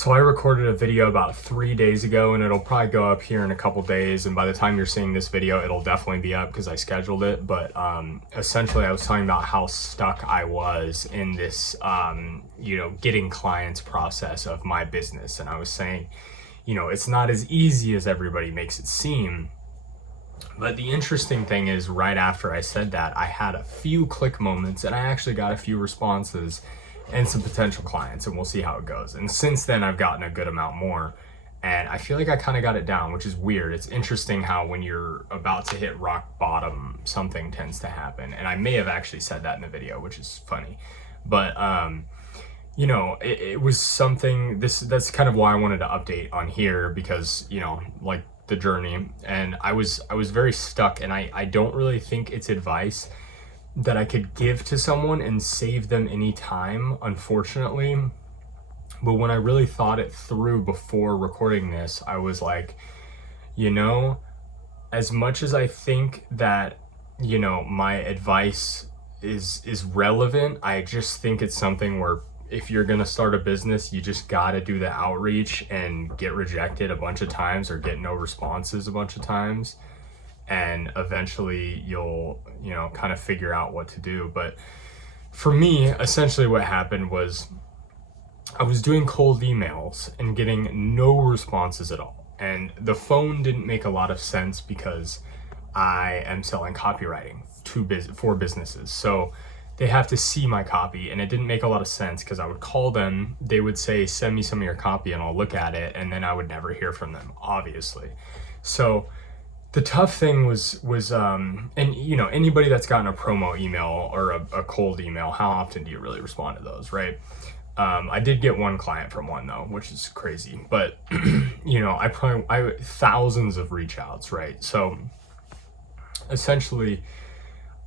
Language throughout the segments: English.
So I recorded a video about 3 days ago, and it'll probably go up here in a couple days, and by the time you're seeing this video it'll definitely be up because I scheduled it. But essentially I was talking about how stuck I was in this getting clients process of my business, and I was saying, it's not as easy as everybody makes it seem. But the interesting thing is, right after I said that, I had a few click moments and I actually got a few responses and some potential clients, and we'll see how it goes. And since then I've gotten a good amount more, and I feel like I kind of got it down, which is weird. It's interesting how when you're about to hit rock bottom, something tends to happen. And I may have actually said that in the video, which is funny. But it was something, that's kind of why I wanted to update on here, because like the journey, and I was very stuck, and I don't really think it's advice that I could give to someone and save them any time, unfortunately. But when I really thought it through before recording this, I was like, as much as I think that, my advice is relevant, I just think it's something where if you're gonna start a business, you just gotta do the outreach and get rejected a bunch of times or get no responses a bunch of times. And eventually you'll, kind of figure out what to do. But for me, essentially what happened was I was doing cold emails and getting no responses at all. And the phone didn't make a lot of sense because I am selling copywriting for businesses. So they have to see my copy, and it didn't make a lot of sense because I would call them, they would say, send me some of your copy and I'll look at it, and then I would never hear from them, obviously. So the tough thing was anybody that's gotten a promo email or a cold email, how often do you really respond to those, right? I did get one client from one though, which is crazy, but I thousands of reach outs, right? So essentially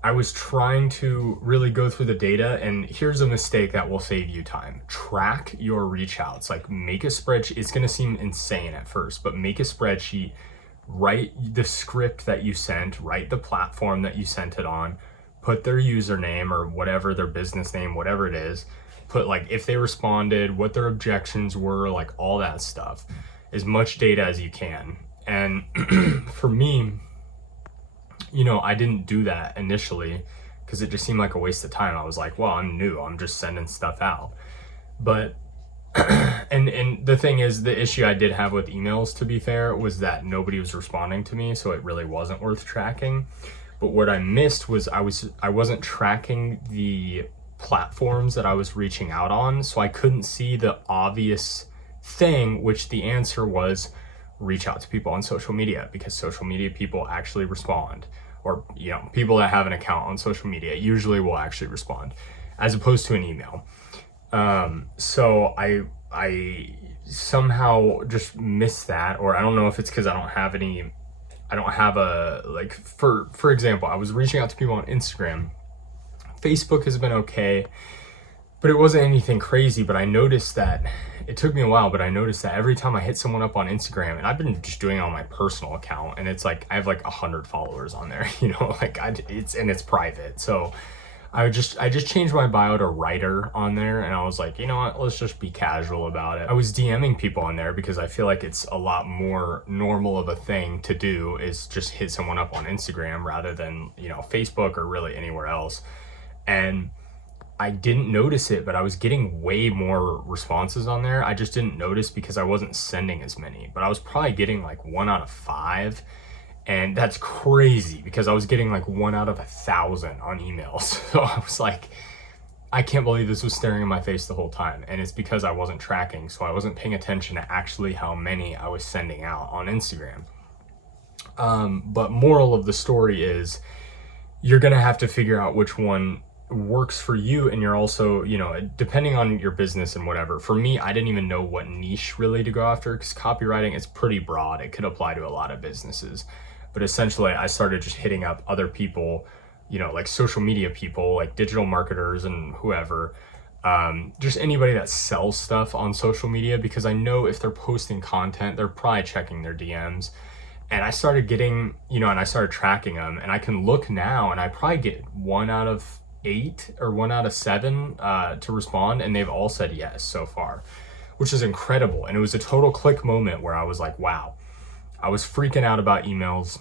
I was trying to really go through the data, and here's a mistake that will save you time. Track your reach outs, like make a spreadsheet. It's gonna seem insane at first, but make a spreadsheet. Write the script that you sent, write the platform that you sent it on, put their username or whatever, their business name, whatever it is, put like if they responded, what their objections were, like all that stuff, as much data as you can. And for me, I didn't do that initially because it just seemed like a waste of time. I was like, well, I'm new, I'm just sending stuff out. But and the thing is, the issue I did have with emails, to be fair, was that nobody was responding to me, so it really wasn't worth tracking. But what I missed was I wasn't tracking the platforms that I was reaching out on, so I couldn't see the obvious thing, which the answer was reach out to people on social media, because social media people actually respond, or people that have an account on social media usually will actually respond, as opposed to an email. So I somehow just missed that, or I don't know if it's because I don't have a, like, for example, I was reaching out to people on Instagram. Facebook has been okay, but it wasn't anything crazy. But I noticed that it took me a while, but I noticed that every time I hit someone up on Instagram, and I've been just doing it on my personal account, and it's like I have like 100 followers on there, it's private. So I just changed my bio to writer on there, and I was like, let's just be casual about it. I was DMing people on there because I feel like it's a lot more normal of a thing to do, is just hit someone up on Instagram rather than, Facebook or really anywhere else. And I didn't notice it, but I was getting way more responses on there. I just didn't notice because I wasn't sending as many, but I was probably getting like 1 out of 5. And that's crazy because I was getting like 1 out of 1,000 on emails. So I was like, I can't believe this was staring in my face the whole time. And it's because I wasn't tracking. So I wasn't paying attention to actually how many I was sending out on Instagram. But moral of the story is, you're going to have to figure out which one works for you. And you're also, depending on your business and whatever. For me, I didn't even know what niche really to go after, because copywriting is pretty broad. It could apply to a lot of businesses. But essentially, I started just hitting up other people, like social media people, like digital marketers and whoever, just anybody that sells stuff on social media, because I know if they're posting content, they're probably checking their DMs. And I started getting, and I started tracking them, and I can look now and I probably get 1 out of 8 or 1 out of 7 to respond, and they've all said yes so far, which is incredible. And it was a total click moment where I was like, wow, I was freaking out about emails,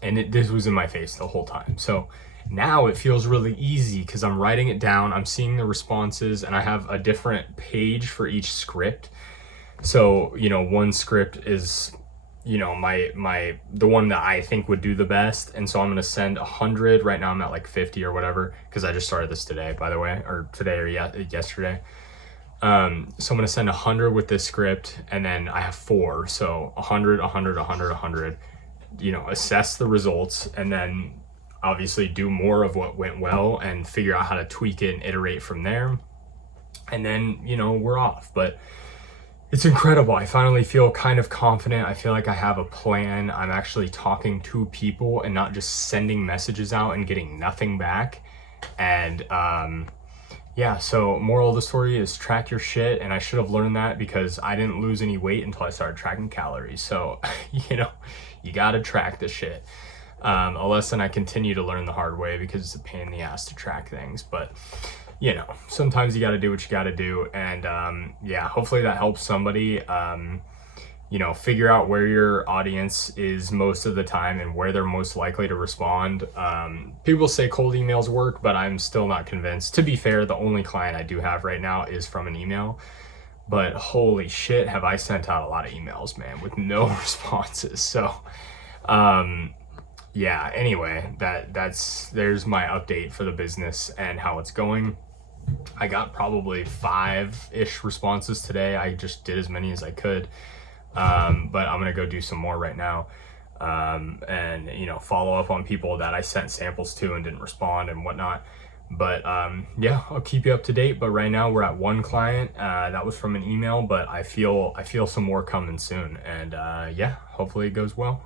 and this was in my face the whole time. So now it feels really easy because I'm writing it down, I'm seeing the responses, and I have a different page for each script. So, one script is, the one that I think would do the best. And so I'm going to send 100. Right now I'm at like 50 or whatever, because I just started this today, by the way, or today or yesterday. So I'm going to send 100 with this script, and then I have 4. So 100, 100, 100, 100, assess the results, and then obviously do more of what went well and figure out how to tweak it and iterate from there. And then, we're off. But it's incredible. I finally feel kind of confident. I feel like I have a plan. I'm actually talking to people and not just sending messages out and getting nothing back. And so moral of the story is track your shit. And I should have learned that because I didn't lose any weight until I started tracking calories. So, you got to track the shit. A lesson I continue to learn the hard way because it's a pain in the ass to track things. But sometimes you got to do what you got to do. And hopefully that helps somebody, figure out where your audience is most of the time and where they're most likely to respond. People say cold emails work, but I'm still not convinced. To be fair, the only client I do have right now is from an email. But holy shit, have I sent out a lot of emails, man, with no responses. So, anyway, there's my update for the business and how it's going. I got probably 5-ish responses today. I just did as many as I could. But I'm going to go do some more right now. And follow up on people that I sent samples to and didn't respond and whatnot. But I'll keep you up to date. But right now we're at 1 client. That was from an email, but I feel some more coming soon. And hopefully it goes well.